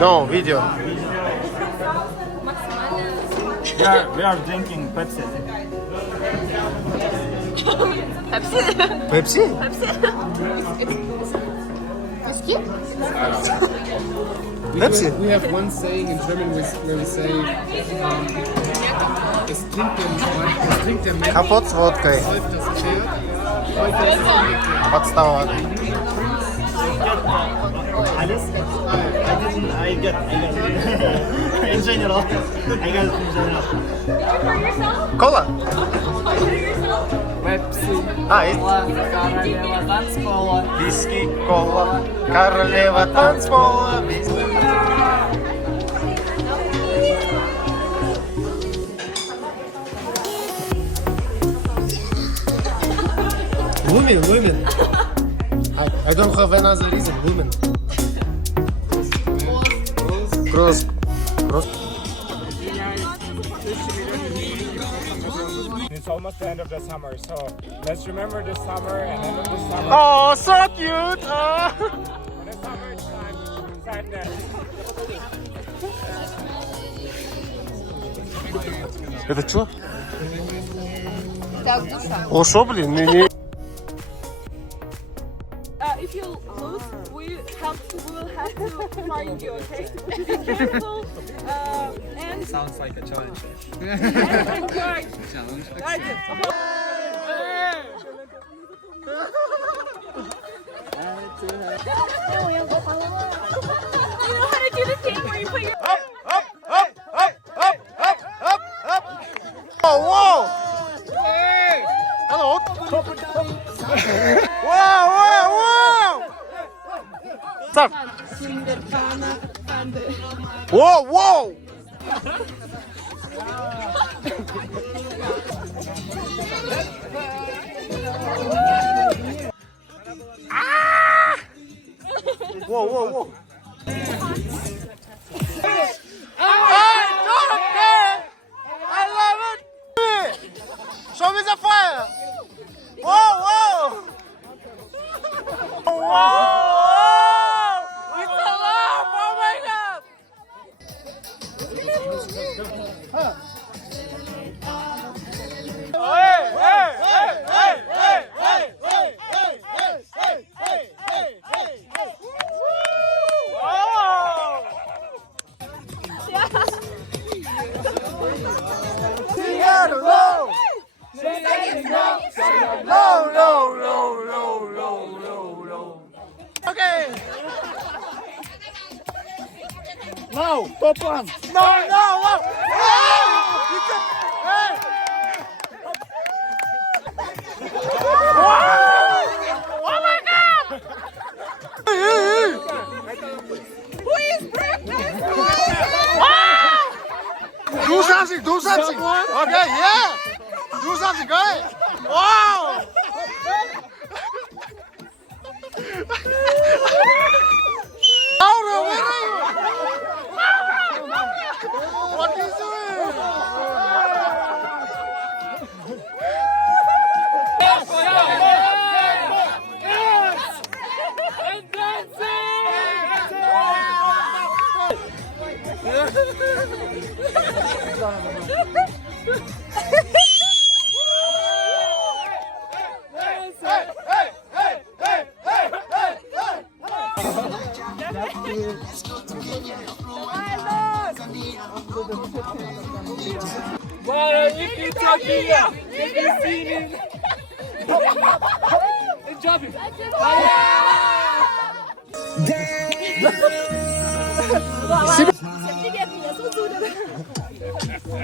No, video. We are drinking Pepsi. Pepsi? Pepsi? We have one saying in German where we say, es trinkt der Mensch, Kapot с водкой. säuft das Pferd, heute ist es umgekehrt. Подстава. Alles? I get in general. I get in general. Кола? Pepsi. Королева танцпола. Виски, кола. Королева танцпола. Виски. Women. I don't have another reason. Women. Cross. It's almost the end of the summer, so let's remember the summer and end of the summer. Oh, so cute. Oh. When the summer is time, sadness. Это что? Так, душа. О, шо, блин? Не. If you lose, we will have to find you, okay? Be careful and Sounds like a challenge. enjoy. Challenge. You know how to do the thing where you put your Oh, whoa! Hello. Wow! Stop. Whoa! Whoa! I love it! Show me the fire! Whoa! It's alive! Oh my god! Okay. No, top one. No! Hey! Oh my god! Who is pregnant? Do something! Okay, yeah! Do something, guys! Wow! Laura, where are you? What is it?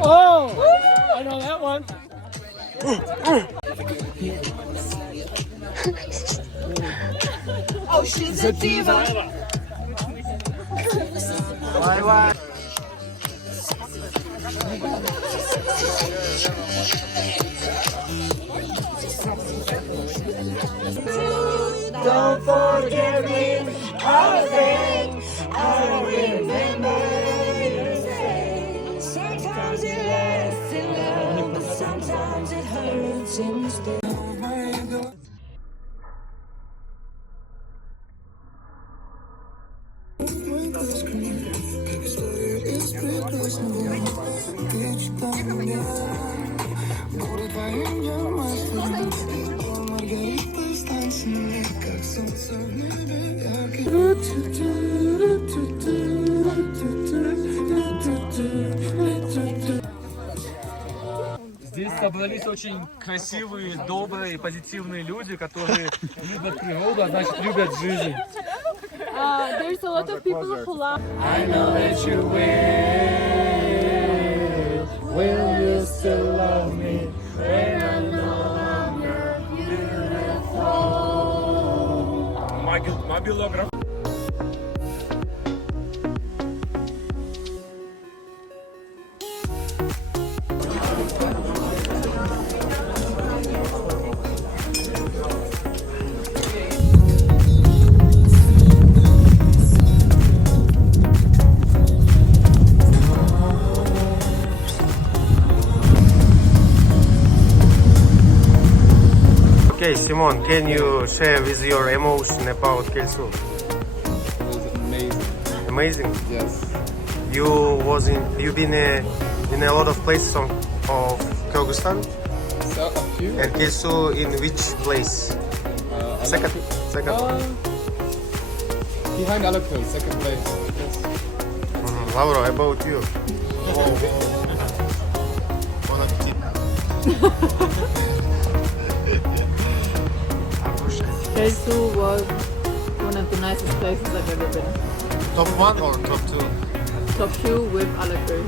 Oh, I know that one. Oh, she's a diva. Don't forget me, all the things I remember you say. Sometimes it lasts in love, but sometimes it hurts instead. Здесь собрались очень красивые, добрые, позитивные люди, которые любят природу, а значит любят жизнь. There's a lot of people who love. I know that you will you still love me when I'm no longer beautiful? Мобилограф. Okay, Simon, can you share with your emotion about Kelsu? It was amazing. Amazing. Yes. You been in a lot of places of Kyrgyzstan, So a few. and Kelsu in which place? Second. Behind Alako, second place. Yes. Laura, about you? Bon appetit. Kel'Suu was one of the nicest places I've ever been. Top 1 or top 2? Top 2 with Alako.